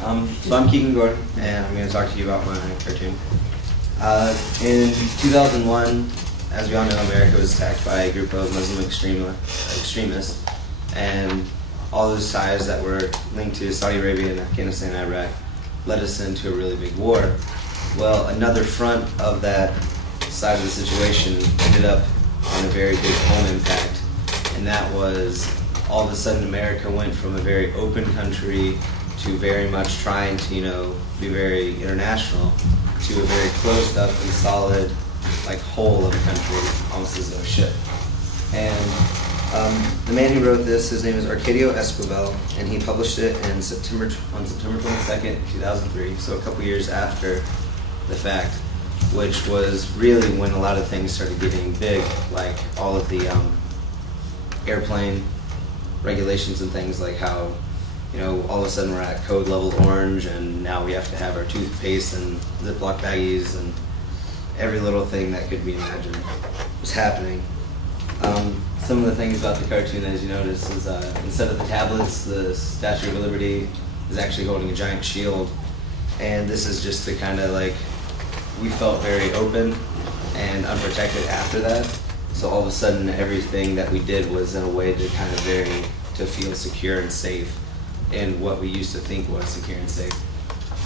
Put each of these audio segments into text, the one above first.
So I'm Keegan Gore, and I'm going to talk to you about my cartoon. In 2001, as we all know, America was attacked by a group of Muslim extremists, and all those ties that were linked to Saudi Arabia and Afghanistan and Iraq led us into a really big war. Well, another front of that side of the situation ended up on a very big home impact, and that was all of a sudden America went from a very open country to very much trying to, be very international, to a very closed up and solid, whole of a country, almost as though a ship. And the man who wrote this, his name is Arcadio Esquivel, and he published it on September 22nd, 2003, so a couple years after the fact, which was really when a lot of things started getting big, like all of the airplane regulations and things, like how all of a sudden we're at code level orange, and now we have to have our toothpaste and Ziploc baggies, and every little thing that could be imagined was happening. Some of the things about the cartoon, as you notice, is instead of the tablets, the Statue of Liberty is actually holding a giant shield, and this is just to kind of we felt very open and unprotected after that. So all of a sudden, everything that we did was in a way to kind of to feel secure and safe in what we used to think was secure and safe.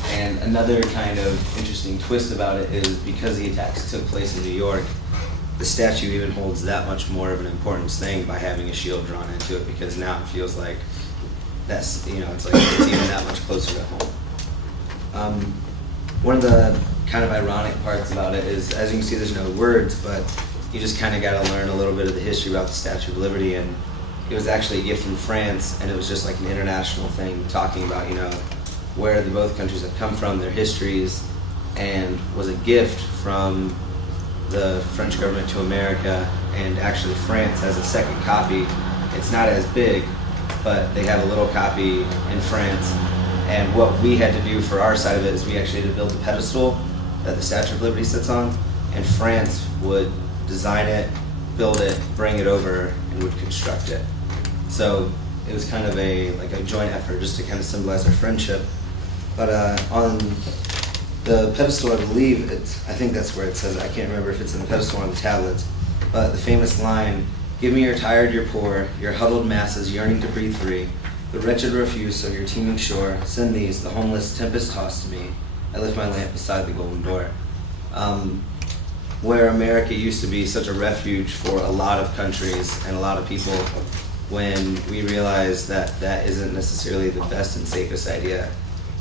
And another kind of interesting twist about it is because the attacks took place in New York, the statue even holds that much more of an importance thing by having a shield drawn into it, because now it feels like that's, it's even that much closer to home. One of the kind of ironic parts about it is, as you can see, there's no words, but you just kind of got to learn a little bit of the history about the Statue of Liberty, and it was actually a gift from France, and it was just an international thing talking about, where both countries have come from, their histories, and was a gift from the French government to America. And actually France has a second copy. It's not as big, but they have a little copy in France. And what we had to do for our side of it is we actually had to build the pedestal that the Statue of Liberty sits on, and France would design it, build it, bring it over, and would construct it. So it was kind of a joint effort just to kind of symbolize our friendship. But on the pedestal, I believe I think that's where it says, I can't remember if it's in the pedestal or on the tablets, but the famous line, "Give me your tired, your poor, your huddled masses yearning to breathe free, the wretched refuse of your teeming shore, send these, the homeless, tempest-tossed to me, I lift my lamp beside the golden door." Where America used to be such a refuge for a lot of countries and a lot of people, when we realized that that isn't necessarily the best and safest idea,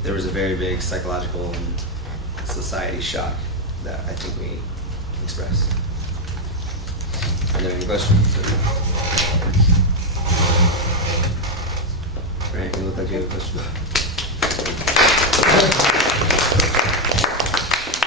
there was a very big psychological and society shock that I think we expressed. Are there any questions? Right, you look like you have a question.